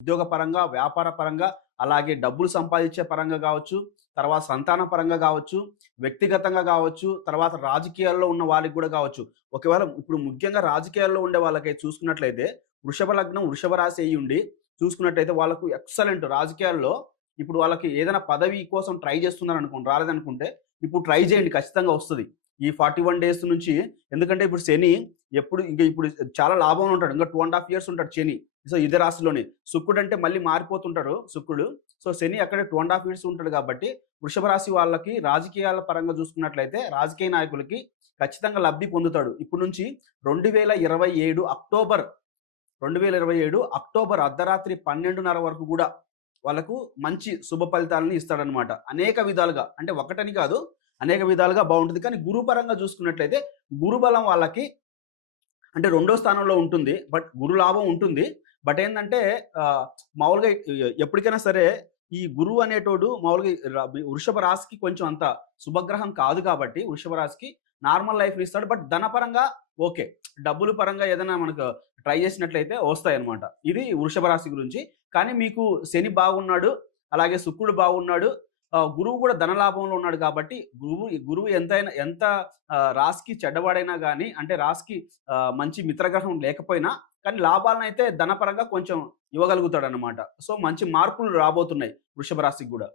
ఉద్యోగ పరంగా, వ్యాపార పరంగా, అలాగే డబ్బులు సంపాదించే పరంగా గావచ్చు, తర్వాత సంతాన పరంగా గావచ్చు, వ్యక్తిగతంగా గావచ్చు, తర్వాత రాజకీయాల్లో ఉన్న వాళ్ళకి గూడా గావచ్చు. ఒకవేళ ఇప్పుడు ముఖ్యంగా రాజకీయాల్లో ఉండే వాళ్ళకైతే చూసుకున్నట్లయితే, వృషభ లగ్నం, వృషభ రాశి అయ్యుండి చూసుకున్నట్టయితే వాళ్ళకు ఎక్సలెంట్ రాజకీయాల్లో ఇప్పుడు వాళ్ళకి ఏదైనా పదవి కోసం ట్రై చేస్తున్నారనుకోండి, రాలేదనుకుంటే ఇప్పుడు ట్రై చేయండి ఖచ్చితంగా వస్తది. ఈ 41 డేస్ నుంచి ఎందుకంటే ఇప్పుడు శని ఇప్పుడు చాలా లాభంలో ఉంటాడు. ఇంకా 2 ½ ఇయర్స్ ఉంటాడు శని. సో, ఇదే రాశిలోనే. శుక్రుడంటే మళ్ళీ మారిపోతుంటాడు శుక్రుడు. సో, శని అక్కడే 2 ½ ఇయర్స్ ఉంటాడు కాబట్టి, వృషభ రాశి వాళ్ళకి రాజకీయాల పరంగా చూసుకున్నట్లయితే, రాజకీయ నాయకులకి ఖచ్చితంగా లబ్ధి పొందుతాడు. ఇప్పటి నుంచి 2027 అక్టోబర్ 2027 అక్టోబర్ అర్ధరాత్రి 12:30 వరకు గూడా వాళ్ళకు మంచి శుభ ఫలితాలను ఇస్తాడనమాట. అనేక విధాలుగా అంటే ఒకటని కాదు, అనేక విధాలుగా బావుంటది. కానీ గురు పరంగా చూసుకున్నట్లయితే, గురుబలం వాళ్ళకి అంటే రెండో స్థానంలో ఉంటుంది. బట్ గురు లాభం ఉంటుంది. బట్ ఏందంటే ఆహ్, మామూలుగా ఎప్పటికైనా సరే ఈ గురువు అనేటోడు మామూలుగా వృషభ రాశికి కొంచెం అంత శుభగ్రహం కాదు కాబట్టి వృషభ రాశికి నార్మల్ లైఫ్‌ని ఇస్తాడు. బట్ ధనపరంగా ఓకే. డబ్బుల పరంగా ఏదైనా మనకు ట్రై చేసినట్లయితే వస్తాయన్నమాట. ఇది వృషభ రాశి గురించి. కానీ మీకు శని బాగున్నాడు. అలాగే శుక్రుడు బాగున్నాడు. గురువు కూడా ధనలాభంలో ఉన్నాడు కాబట్టి గురువు ఎంతైనా ఎంత రాశికి చెడ్డవాడైనా గాని అంటే రాశికి మంచి మిత్రగ్రహం లేకపోయినా కానీ లాభాలనైతే ధనపరంగా కొంచెం ఇవ్వగలుగుతాడనమాట. సో, మంచి మార్పులు రాబోతున్నాయి వృషభ రాశికి గూడా.